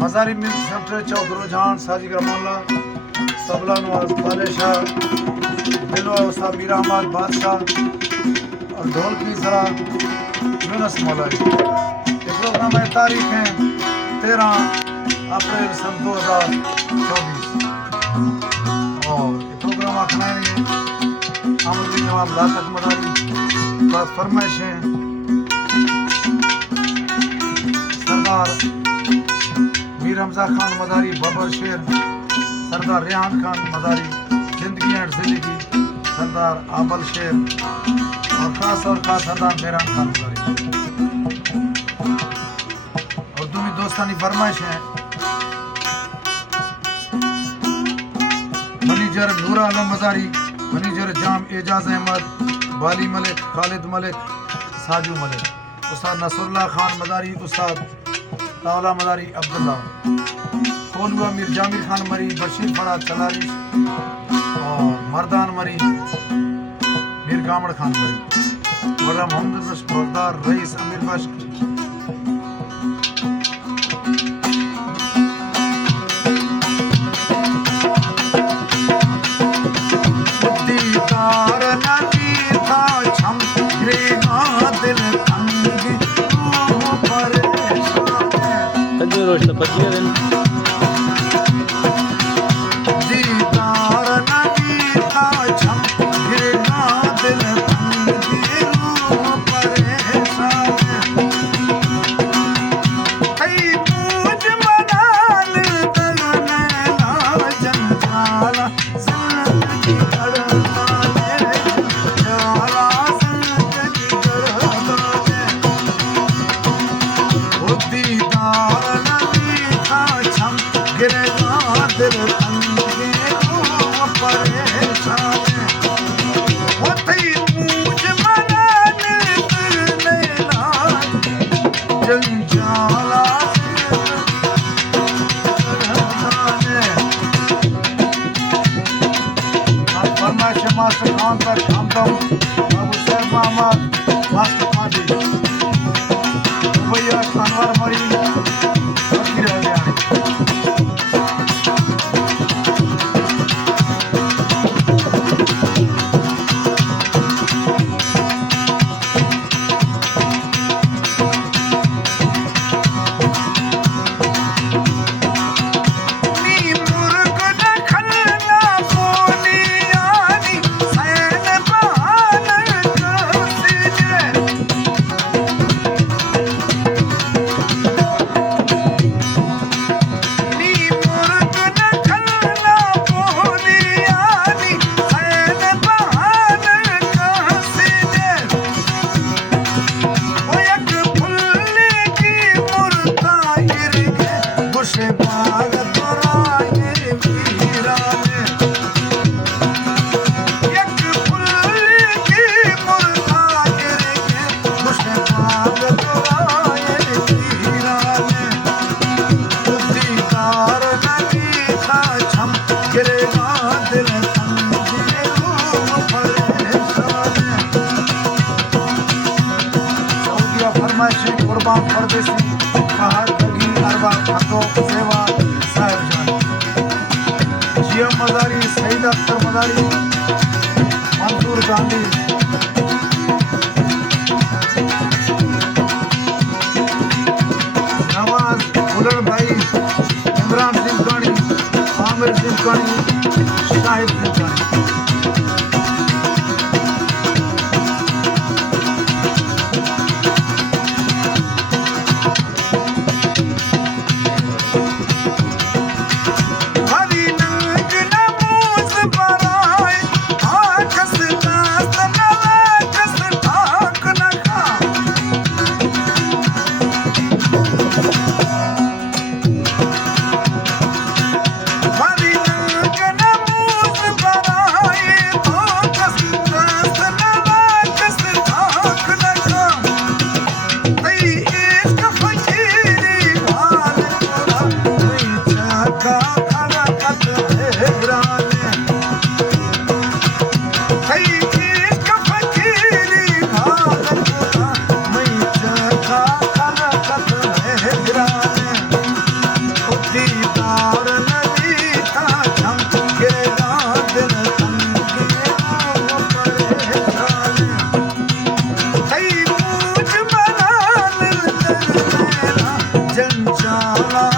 Mazari milk factory चौक रुझान साजिद रमोल्ला सबला Nawaz बालेशाह below उस्ताद मीर अहमद बादशाह और ढोल की जरा यूनुस मौलाई। ये प्रोग्राम है तारीख है 13 अप्रैल सन 2024 और ये प्रोग्राम आखना है आमदी नवाब लातक मदारी बस फरमाइशें सरदार मीर हमजा खान मदारी बबर शेर सरदार रेहान खान मदारी जिंदगी एंड जिंदगी सरदार आबल शेर और खास सरदार मेहरान खान मदारी और दूसरी दोस्तानी फरमाइश है मैनेजर नूरा आलम मदारी मैनेजर जाम एजाज अहमद बाली मलिक खालिद मलिक साजू मलिक उस्ताद नसरुल्लाह खान मदारी उस्ताद तावला मदारी अब्दुल्ला कोलुआ मीर जामिर खान मरी बशीर फड़ा चलारी और मर्दान मरी मीर गामड़ खान मरी वरा मोहम्मद बश फौजदार रईस अमीर बश दीदार नदी था छम रेगा दिल तंग पर रोज तो पच्चीस दिन दीदार नदी था छम गिरना दिल तंग परेशान कई पूज मनाल तगने ना जंजाला जिंदगी करना जाला जिंदगी करना ओ दीदार नदी था छम गिरना दिल तंगे परेशान होती पूज मनाल तगने ना जंजाला फरमाइश मास्टर खान पर खामदम बाबू सैफ मोहम्मद मास्टर काजी भैया अनवर मरी फकीर हरियाणी कुर्बान परदेसी पहाड़ दगी अरबा खतो सेवा साहिब जान जिया मदारी सईद अख्तर मदारी मंसूर गांधी नवाज उलड़ भाई इमरान सिंह गानी आमिर सिंह गानी शाहिद सिंह गानी ਮਹਲਾ